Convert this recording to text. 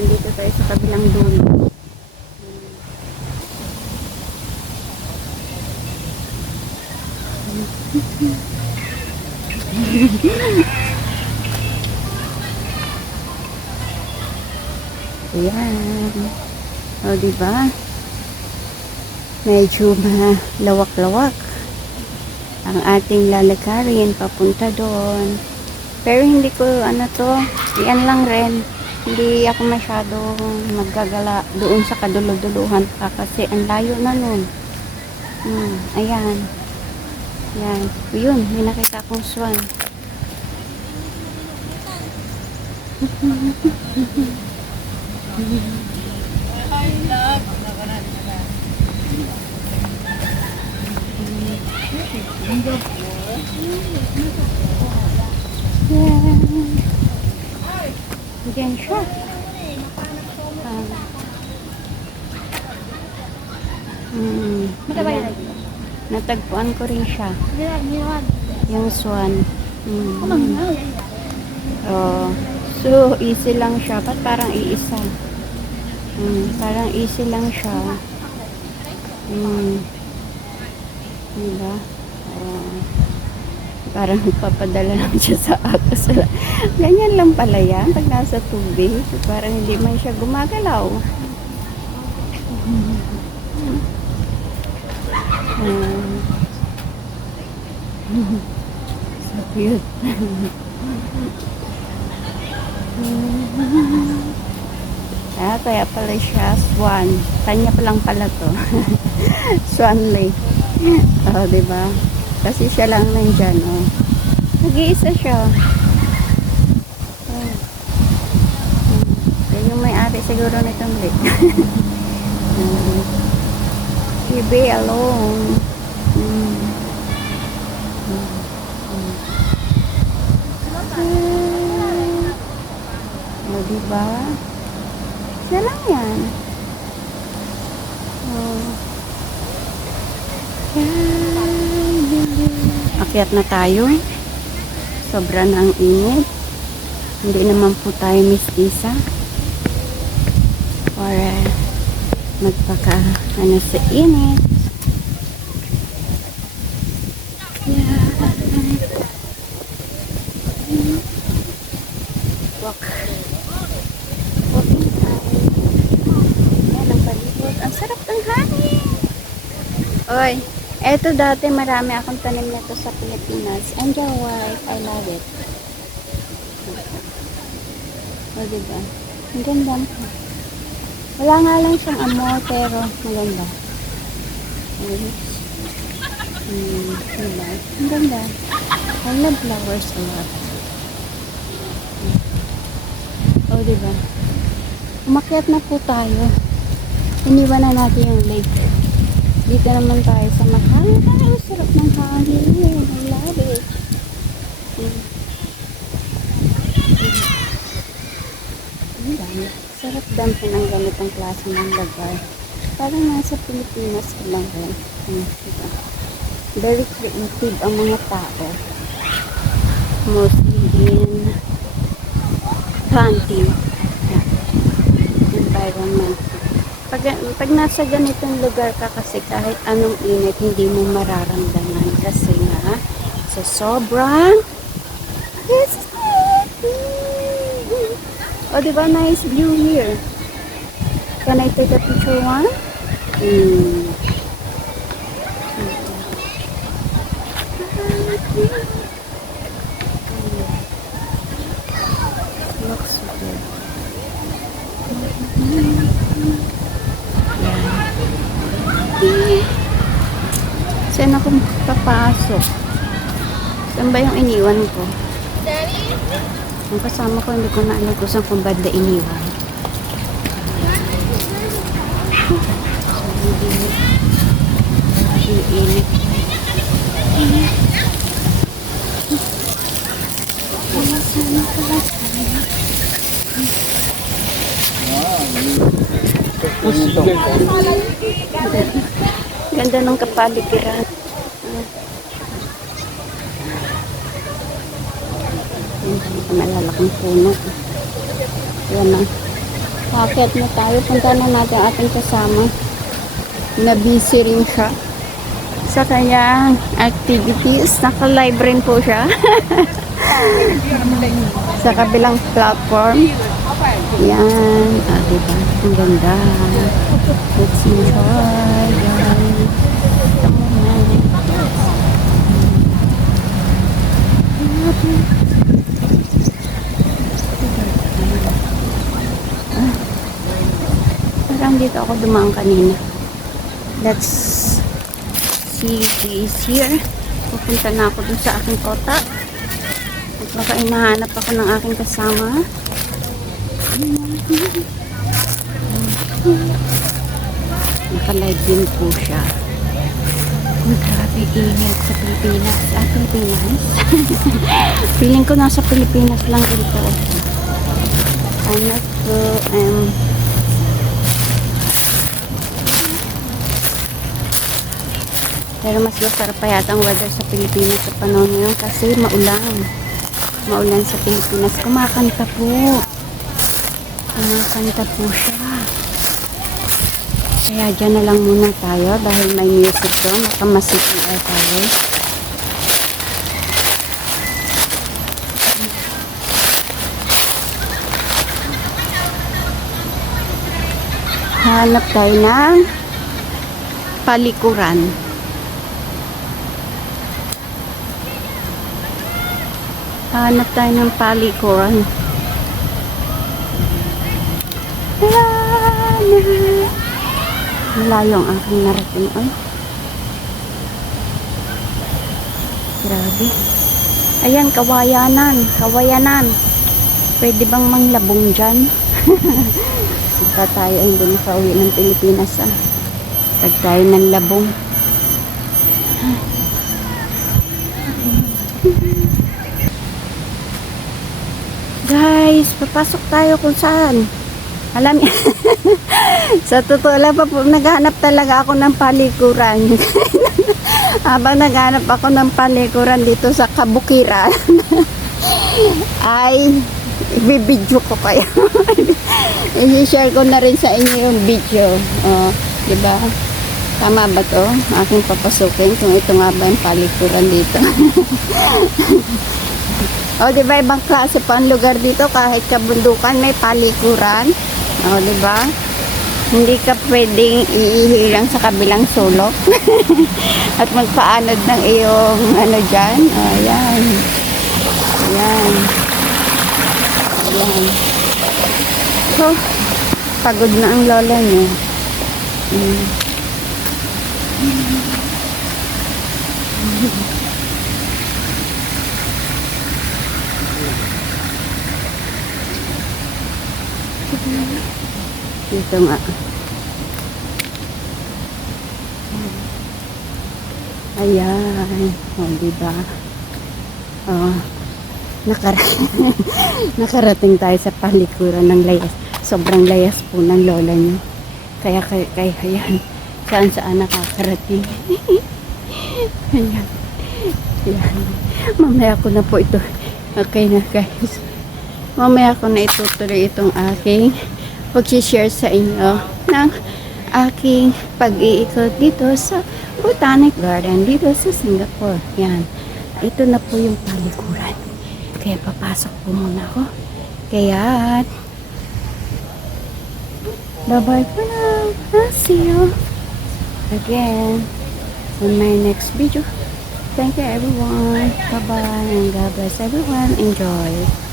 Nandito tayo sa kabilang dulo. Ayan. O, diba? Medyo malawak-lawak ang ating lalakarin papunta doon. Pero hindi ko, ano to, yan lang rin. Hindi ako masyadong maggagala doon sa kaduluduluhan pa kasi ang layo na nun. Hmm, ayan. Ayan. Yun, may nakita akong swan. Yan. Diyan siya. Ah. Hmm. Ayan. Natagpuan ko rin siya. Yung swan. Hmm. Oh. So, easy lang siya. Ba't parang iisa? Hmm. Parang easy lang siya. Hmm. Diba? Oh. Parang nagpapadala lang siya sa akas. Ganyan lang pala yan pag nasa tubig. Parang hindi man siya gumagalaw. Um, so cute. ah, kaya pala siya swan. Kanya pa lang pala to. swan lake. Oh, di ba? Kasi siya lang nandyan, oh. Nag-iisa siya. Oh. Hmm. Yung may-ari siguro nitong lake. Hmm. He be alone. Hmm. Hmm. Hmm. Diba? Siya lang yan. Oh. Akyat na tayo. Sobra na ang init. Hindi naman po tayo mistisa. Para magpaka ano sa init. Yeah. Walk. Ang sarap ng hangin. Oy, eto dati marami akong tanim nito sa Pilipinas. And your wife, I love it. O, diba? Ang ganda. Wala nga lang siyang amo, pero maganda. Ayun. Hmm, diba? Ang ganda. I love flowers a lot. O, diba? Umakyat na po tayo. Iniwan na natin yung lake. Dito naman tayo sa mahangin. Ang sarap ng hangin. I love it. Sarap dampin ang ganitong klase ng lugar. Parang nasa Pilipinas ka lang rin. Very creative ang mga tao. Mostly in planting. Environment. Pag, pag nasa ganitong lugar ka kasi kahit anong init, hindi mo mararamdaman. Kasi nga, sa sobrang it's Oh, di ba? Nice view here. Can I take a picture one? Hmm. Looks good. Yan. Saan ako papasok? Saan ba yung iniwan ko? Ang kasama ko, hindi ko na alam kung saan kung banda iniwan. Ang init. Ganda ng kapaligiran. Ah. Malalaking puno. Yan na. Bakit na tayo? Punta na natin ating kasama. Na busy rin siya sa kanyang activities. Naka-live rin po siya. sa kabilang platform. Yan. Ah, diba? Ang ganda. Let's enjoy. Yan. Dito ako dumaan kanina. Let's see if he is here. Pupunta na ako dun sa aking kota. At baka inahanap ako ng aking kasama. Nakalive din po siya. Ang grabe init sa Pilipinas. Ah, Pilipinas? Feeling ko nasa Pilipinas lang dito. I'm not so, um, Pero mas masarap pa yata ang weather sa Pilipinas sa panahon ngayon kasi maulan. Maulan sa Pilipinas. Kumakanta po. Kumakanta po siya. Kaya dyan na lang muna tayo dahil may music doon. Nakamasiki air tayo. Hanap tayo ng palikuran. Hanap tayo ng palikuran. La, la. Malayo ang aking narating. Ay. Grabe. Ayan, kawayanan. Kawayanan. Pwede bang manglabong dyan? Baka tayo ay hindi nakauwi ng Pilipinas ah. Pag tayo ng labong. Guys, papasok tayo kung saan. Alam niyo, sa totoo lang pa po, naghanap talaga ako ng palikuran. Habang naghanap ako ng palikuran dito sa Kabukiran, ay ibibidyo ko kayo. I-share ko na rin sa inyo yung video. Oh, di ba? Tama ba to? Aking papasukin kung ito nga ba yung palikuran dito. O, di ba ibang klase pa lugar dito kahit kabundukan may palikuran. O, di ba? Hindi ka pwedeng iihilang sa kabilang sulok. At magpaanod ng iyong ano dyan. O, yan. Yan. Yan. So, pagod na ang lola niyo. Mm. Dito nga. Ayan. O, oh, diba? O, oh, nakarating, nakarating tayo sa palikuran ng layas. Sobrang layas po ng lola niyo. Kaya, kaya, kaya, ayan. Saan saan nakakarating. ayan. Ayan. Mamaya ko na po ito. Okay na guys. Mamaya ko na itutuloy itong aking pag-share sa inyo ng aking pag-iikot dito sa Botanic Garden dito sa Singapore. Yan. Ito na po yung palikuran. Kaya papasok po muna ako. Kaya bye-bye for now. See you again in my next video. Thank you everyone. Bye-bye and God bless everyone. Enjoy.